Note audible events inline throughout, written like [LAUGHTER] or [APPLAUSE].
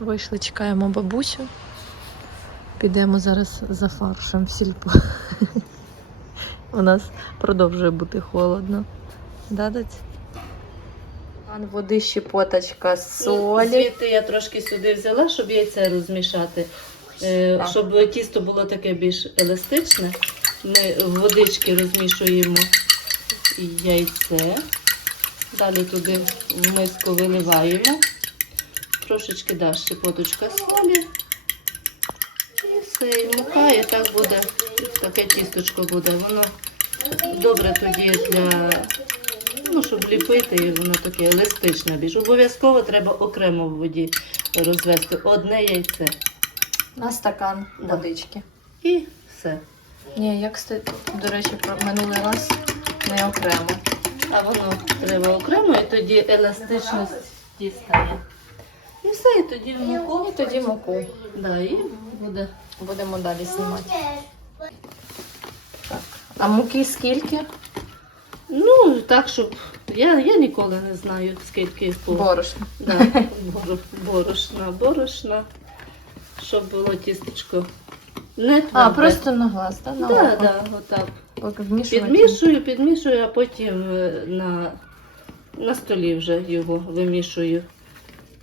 Вийшли, чекаємо бабусю. Підемо зараз за фаршем в сільпо. У нас продовжує бути холодно. Да, дать? Ан води щепоточка солі. Звідти я трошки сюди взяла, щоб яйце розмішати. Е, Так. Щоб тісто було таке більш еластичне, ми в водички розмішуємо яйце. Далі туди в миску виливаємо. Трошечки да, щепоточка солі. І все, і мука, і так буде, таке тісточко буде. Воно добре тоді для, ну, щоб ліпити, і воно таке еластичне більш. Обов'язково треба окремо в воді розвести одне яйце. На стакан Да. водички. І все. Ні, як кстати, до речі, про минулий раз не окремо. А воно треба окремо, і тоді еластичність дістає. І все, і тоді в муку. І тоді муку. Да, і буде. Будемо далі знімати. Так. А муки скільки? Ну, так, щоб. Я, я ніколи не знаю, скільки по Борошно. да, боро- борошна, борошна, щоб було тістечко. Не тверде. А, просто на глаз, так? Да? Да, да, отак. Поки вмішувати. Підмішую, підмішую, а потім е, на, на столі вже його вимішую.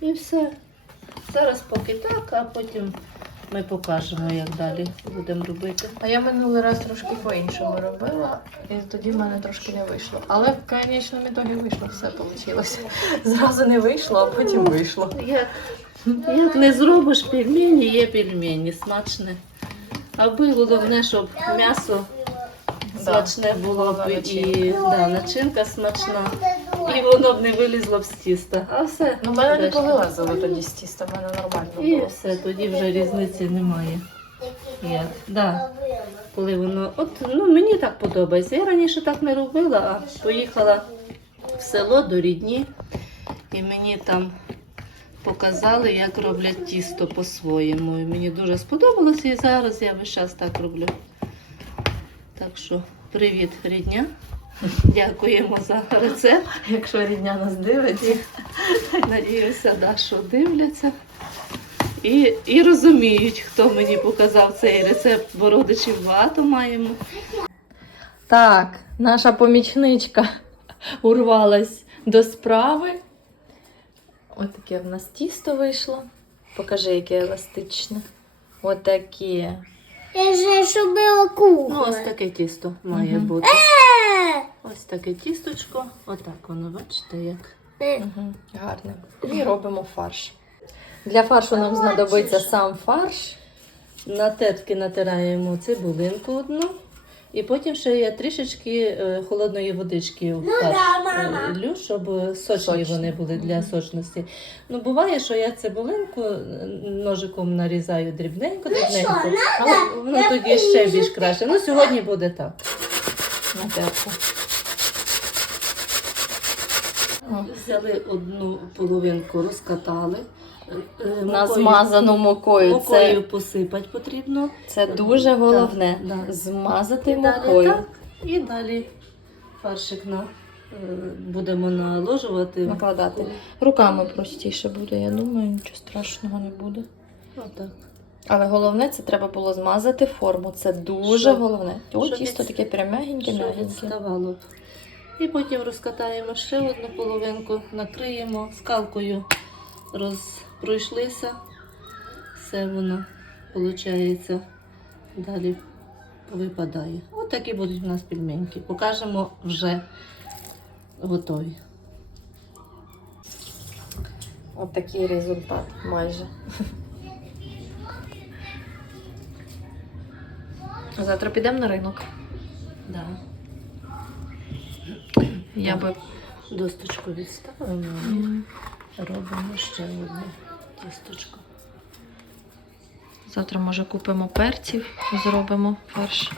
І все. Зараз поки так, а потім ми покажемо, як далі будемо робити. А я минулий раз трошки по-іншому робила, і тоді в мене трошки не вийшло. Але в конечному ітогі вийшло, все вийшло. Зразу не вийшло, а потім вийшло. Як, як не зробиш пельмені, є пельмені, смачне. Аби головне, щоб м'ясо смачне було б і да, начинка смачна, і воно б не вилізло б з тіста. А все. Ну, в мене не повилазило тоді з тіста, в мене нормально І було. все, тоді вже різниці немає. Як? Да. Коли воно. От ну мені так подобається. Я раніше так не робила, а поїхала в село до рідні, і мені там показали, як роблять тісто по-своєму. І мені дуже сподобалося, і зараз я весь час так роблю. Так що, привіт, рідня. Дякуємо за рецепт. Якщо рідня нас дивиться. Надіюся, да, що дивляться. І, і розуміють, хто мені показав цей рецепт, бо родичів багато маємо. Так, наша помічничка урвалась до справи. Ось таке в нас тісто вийшло. Покажи, яке еластичне. Отаке. Я же щоб було кухня. Ну, ось таке тісто має Мгм. бути. Е, Ось таке тісточко. Отак воно, бачите, як. Угу, гарне. І робимо фарш. Для фаршу нам знадобиться сам фарш. На тетки натираємо цибулинку одну. І потім ще я трішечки е, холодної водички в фарш е, лю, щоб сочні Сочні. вони були для сочності. Ну, буває, що я цибулинку е, ножиком нарізаю дрібненько, дрібненько, але воно тоді ще більш краще. Ну, сьогодні буде так. На терку. Взяли одну половинку, розкатали. Е, На змазану мукою. Мукою Це, посипати потрібно. це дуже головне. Да, да. Змазати І далі так, і далі фаршик на, е, будемо наложувати. Накладати. Руками простіше буде, я думаю, нічого страшного не буде. Отак. Але головне, це треба було змазати форму. Це дуже Щоб- головне. О, щоб тісто від- таке прямегеньке, мягеньке. І потім розкатаємо ще одну половинку, накриємо скалкою, роз... пройшлися. Все воно, виходить, далі випадає. Ось такі будуть у нас пельменьки. Покажемо вже готові. От такий результат майже. Завтра підемо на ринок. Да. Я би. Досточку відставимо. Робимо ще одне тісточко. Завтра, може, купимо перців, зробимо фарш.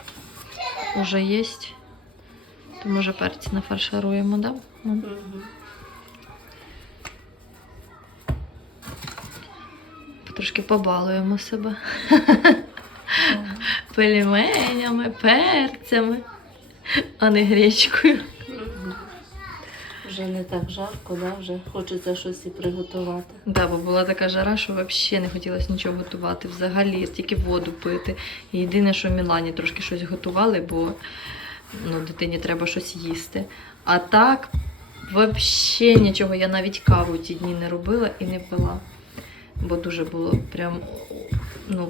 Уже є. То може перці нафаршируємо, да? Ну. Угу. Трошки побалуємо себе. Пельменями, перцями, а не гречкою. Вже не так жарко, да? вже хочеться щось і приготувати. Да, бо була така жара, що взагалі не хотілося нічого готувати. Взагалі, тільки воду пити. І єдине, що в Мілані трошки щось готували, бо ну, дитині треба щось їсти. А так, взагалі нічого. Я навіть каву ті дні не робила і не пила. Бо дуже було прям. Ну,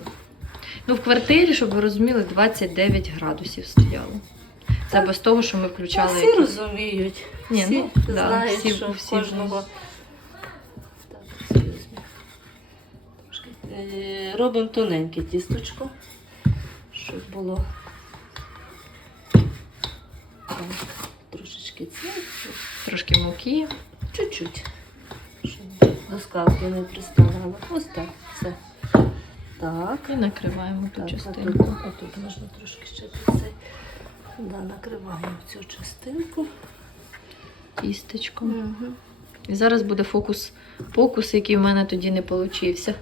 ну в квартирі, щоб ви розуміли, 29 градусів стояло. Це без того, що ми включали. Всі розуміють. Ні, всі ну, да, знають, всі- що всі кожного. Так. Трошки. Е, Робимо тоненьке тісточко, щоб було так, трошечки це, Трошки муки. чуть-чуть, щоб до скалки не приставало. Ось так, все. Так. І накриваємо ту Так, а частинку. тут, а тут можна трошки ще цей. Да, накриваємо цю частинку. Тістечком. І зараз буде фокус покус, який в мене тоді не получився.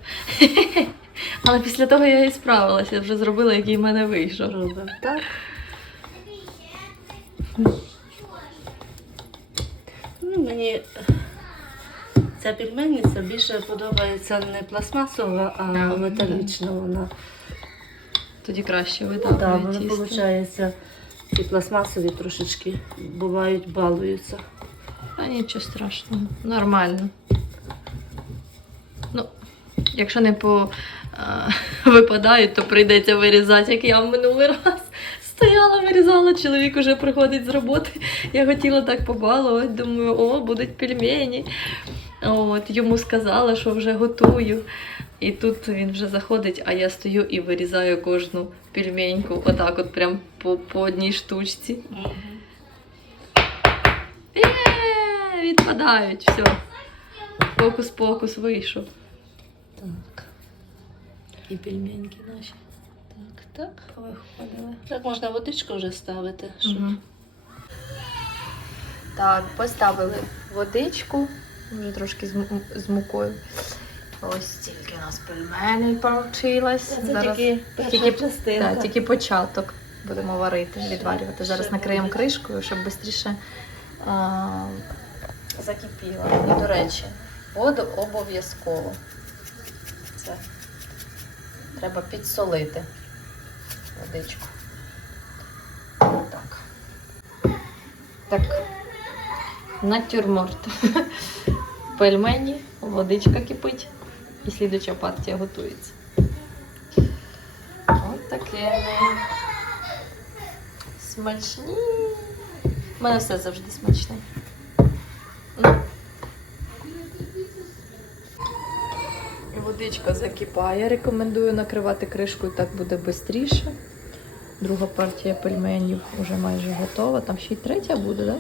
[LAUGHS] Але після того я і справилася, вже зробила, який в мене вийшов. Робимо так. Ну, мені ця пельменниця більше подобається не пластмасова, а металічна вона. Тоді краще Так, видавлює вони, тісто. виходить, і пластмасові трошечки бувають, балуються. А нічого страшного, нормально. Ну, якщо не по а, випадають, то прийдеться вирізати, як я в минулий раз. Стояла, вирізала, чоловік уже приходить з роботи. Я хотіла так побалувати, думаю, о, будуть пельмені. От, йому сказала, що вже готую. І тут він вже заходить, а я стою і вирізаю кожну пельменьку, отак, от прям по, по одній штучці. Е, відпадають, все. Фокус-покус вийшов. Так. І пельменьки наші. Так, так. Виходили. Так можна водичку вже ставити, щоб Мгм. Так, поставили водичку, вже трошки з, з мукою. Ось стільки у нас пельменей получилось. Це тільки перша тільки- частинка. Так, тільки початок будемо варити, відварювати. Зараз накриємо кришкою, щоб швидше закипіло. І, до речі, воду обов'язково. Це треба підсолити водичку. Так. Так. Натюрморт. [LAUGHS] Пельмені, водичка кипить. І слідуча партія готується. От таке. Смачні. У мене все завжди смачне. Ну. Водичка закипає. Рекомендую накривати кришкою, так буде швидше. Друга партія пельменів вже майже готова. Там ще й третя буде, так?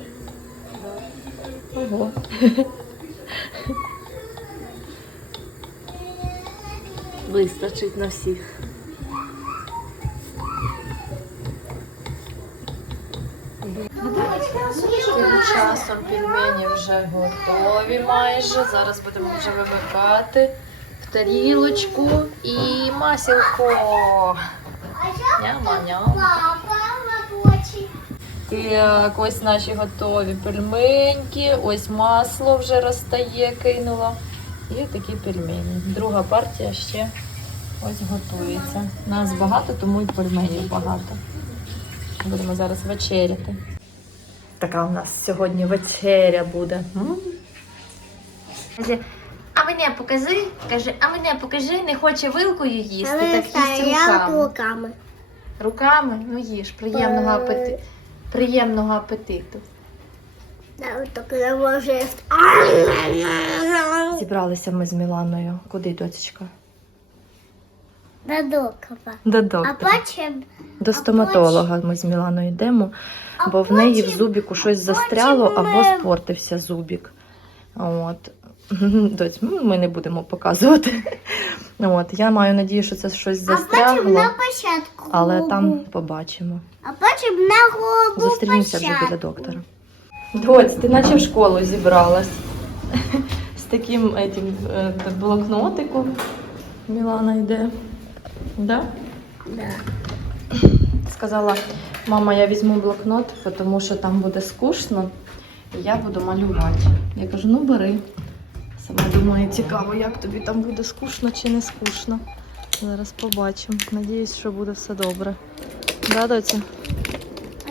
Да? Ого. Вистачить на всіх. Тим часом пельмені вже готові майже. Зараз будемо вже вимикати в тарілочку і масілко. Так, ось наші готові пельменьки, ось масло вже розтає, кинула. І такі пельмені. Друга партія ще ось готується. Нас багато, тому і пельменів багато. Будемо зараз вечеряти. Така у нас сьогодні вечеря буде. М? Каже, а мене покажи, каже, а мене покажи, не хоче вилкою їсти, Але так їсть руками. руками. Руками? Ну їж, приємного апетиту. Приємного апетиту. Да, от так не може. Зібралися ми з Міланою. Куди, доцечка? Да докова. До А потім До стоматолога ми з Міланою йдемо, бо в неї в зубіку щось застряло або спортився зубік. От. [LAUGHS] Доць, ну, ми не будемо показувати. От. Я маю надію, що це щось застрягло, але там побачимо. А потім на голову Зустрінемося вже біля доктора. Доць, ти наче в школу зібралась. З таким етім, е, блокнотиком. Мілана йде. Да? Да. Сказала, мама, я візьму блокнот, тому що там буде скучно. І я буду малювати. Я кажу, ну бери. Сама думаю, цікаво, як тобі там буде скучно чи не скучно. Зараз побачимо. Надіюсь, що буде все добре. Да, доця?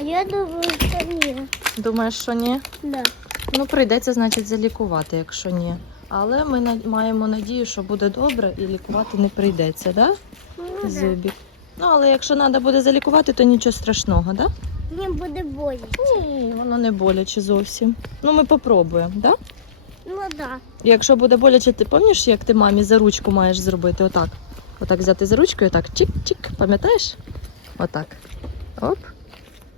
Я думаю, що ні. Думаєш, що ні? Да. Ну, прийдеться, значить, залікувати, якщо ні. Але ми на- маємо надію, що буде добре і лікувати не прийдеться, да? Ну, да. Ну, але якщо треба буде залікувати, то нічого страшного, да? Мені буде боляче. Ні, воно не боляче зовсім. Ну, ми попробуємо, да? Ну да. Якщо буде боляче, ти пам'ятаєш, як ти мамі за ручку маєш зробити? Отак. Отак взяти за ручку і отак чик-чик, пам'ятаєш? Отак. Оп.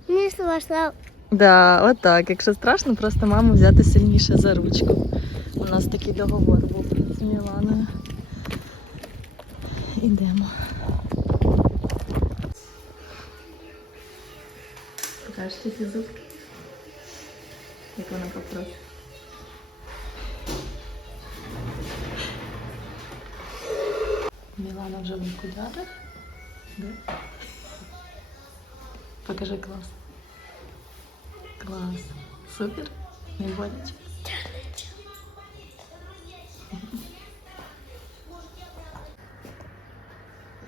Не страшно. Да, отак. Якщо страшно, просто маму взяти сильніше за ручку. У нас такий договор був з Міланою. Ідемо. Покажете ці зубки? Як вона попросить. Мілана вже в окулярах. Да? Покажи клас. Клас. Супер. Не боляче.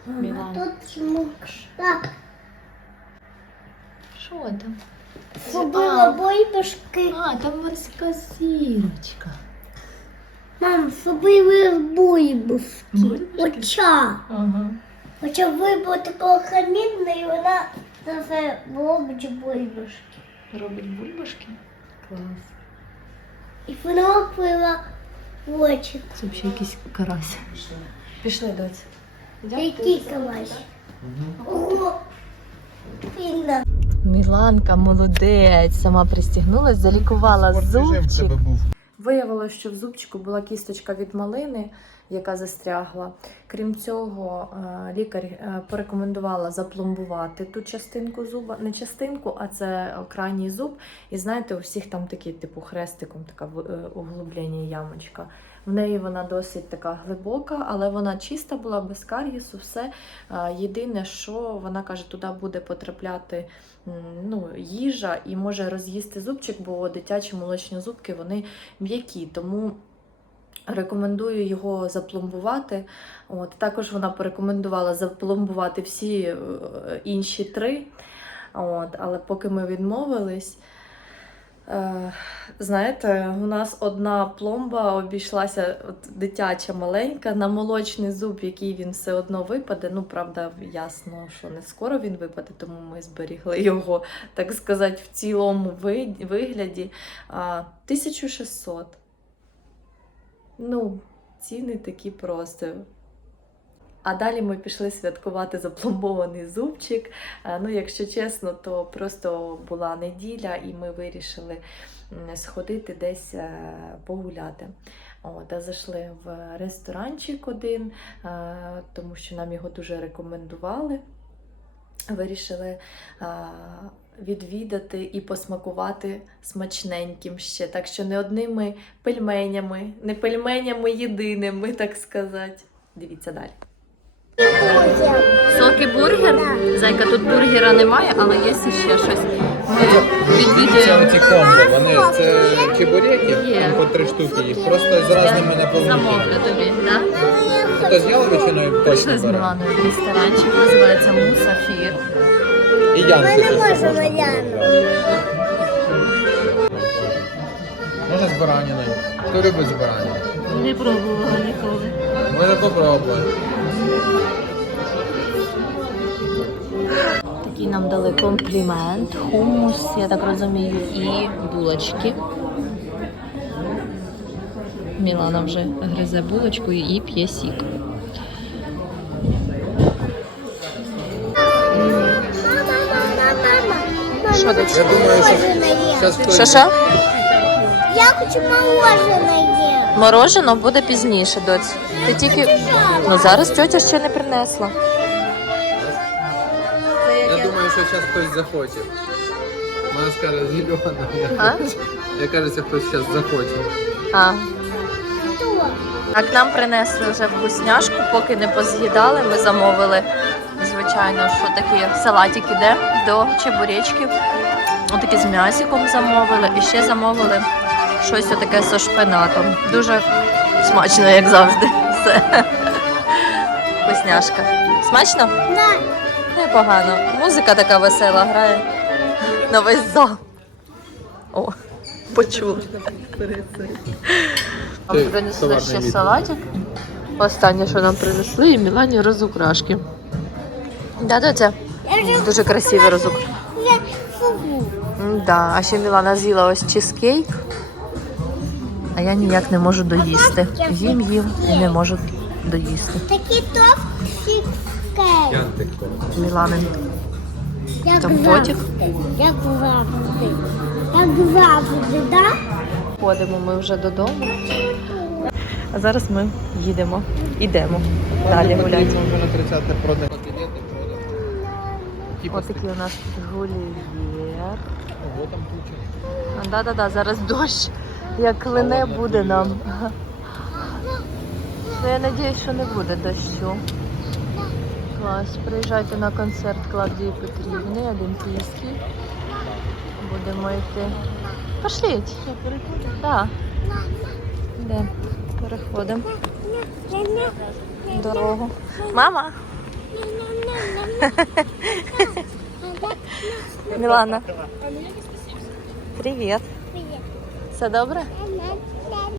Мілана. Тут смукшка. Що там? Зробила бойбашки. А, там морська зірочка. Мам, зробили бойбашки. Буйбашки? Оча. Ага. Хоча вибула такого хамідна, і вона це робить бойбашки. Робить бульбашки? Клас. І вона впила в очі. Це взагалі якийсь карась. Пішли, доці. Який калаш? Ого. Фінна. Міланка молодець, сама пристігнулась, залікувала зубчик. Виявилося, що в зубчику була кісточка від малини, яка застрягла. Крім цього, е, лікар е, порекомендувала запломбувати ту частинку зуба, не частинку, а це крайній зуб. І знаєте, у всіх там такі, типу, хрестиком, така е, углублення ямочка. В неї вона досить така глибока, але вона чиста була, без кар'єсу, все. Єдине, що вона каже, туди буде потрапляти ну, їжа і може роз'їсти зубчик, бо дитячі молочні зубки вони м'які. Тому рекомендую його запломбувати. От, також вона порекомендувала запломбувати всі е, інші три. От, але поки ми відмовились. Е, знаєте, у нас одна пломба обійшлася от, дитяча маленька на молочний зуб, який він все одно випаде. Ну, правда, ясно, що не скоро він випаде, тому ми зберігли його, так сказати, в цілому вигляді. А, 1600. Ну, ціни такі просто. А далі ми пішли святкувати запломбований зубчик. Е, Ну, якщо чесно, то просто була неділя, і ми вирішили сходити десь е, погуляти. От, а зайшли в ресторанчик один, е, тому що нам його дуже рекомендували. Вирішили відвідати і посмакувати смачненьким ще. Так що не одними пельменями, не пельменями єдиними, так сказати. Дивіться далі. Соки бургер. Зайка, тут бургера немає, але є ще щось. Ми Це відвідуємо. ці вони це чебуреки, Є. там по три штуки їх, просто з різними наповненнями. Замовлю тобі, так? Хто з яловичиною Пішли з бере. В ресторанчик, називається Мусафір. І янки Ми не теж можемо можна Яну. Можна з бараниною. Хто любить з бараниною? Не пробувала ніколи. Можна попробувати. Такий нам дали комплімент, хумус, я так розумію, і булочки. Мілана вже гризе булочку і п'є сік. Що, дочка? Я думаю, що Мороженое. зараз. Що що? Я хочу мороженое. Морожено буде пізніше, доць. Ти тільки. Ну зараз тьотя ще не принесла. Я думаю, що зараз хтось захоче. Вона скаже зелена. А? Я кажеться, хтось зараз захоче. А. Так, нам принесли вже вкусняшку, поки не поз'їдали. Ми замовили, звичайно, що такий салатик іде до чебуречків. Отаке з м'ясиком замовили і ще замовили щось таке зі шпинатом. Дуже смачно, як завжди. Все. Вкусняшка. Смачно? Да. Непогано. Музика така весела грає на весь зал. О, почули. Нам Принесли ще салатик. Останнє, що нам принесли, і Мілані розукрашки. Да, доця? Дуже красивий розукрашки. Да, а ще Мілана з'їла ось чизкейк, а я ніяк не можу доїсти. Їм їм і не можу доїсти. Такі товсті. Міланин. Там потік? Як завжди. Як завжди, да? Ходимо ми вже додому. А зараз ми їдемо. Ідемо далі гуляти. Вже на 30 продано. Ось такий у нас гулівер. Ого, там куча. Да-да-да, зараз дощ. Як клине буде нам. Ну, я надіюсь, що не буде дощу. Клас. Приїжджайте на концерт Клавдії Петрівни, Олімпійський. Будемо йти. Пошліть. Так. Де? Переходимо дорогу. Мама! [LAUGHS] Мілана. Привіт. Все добре?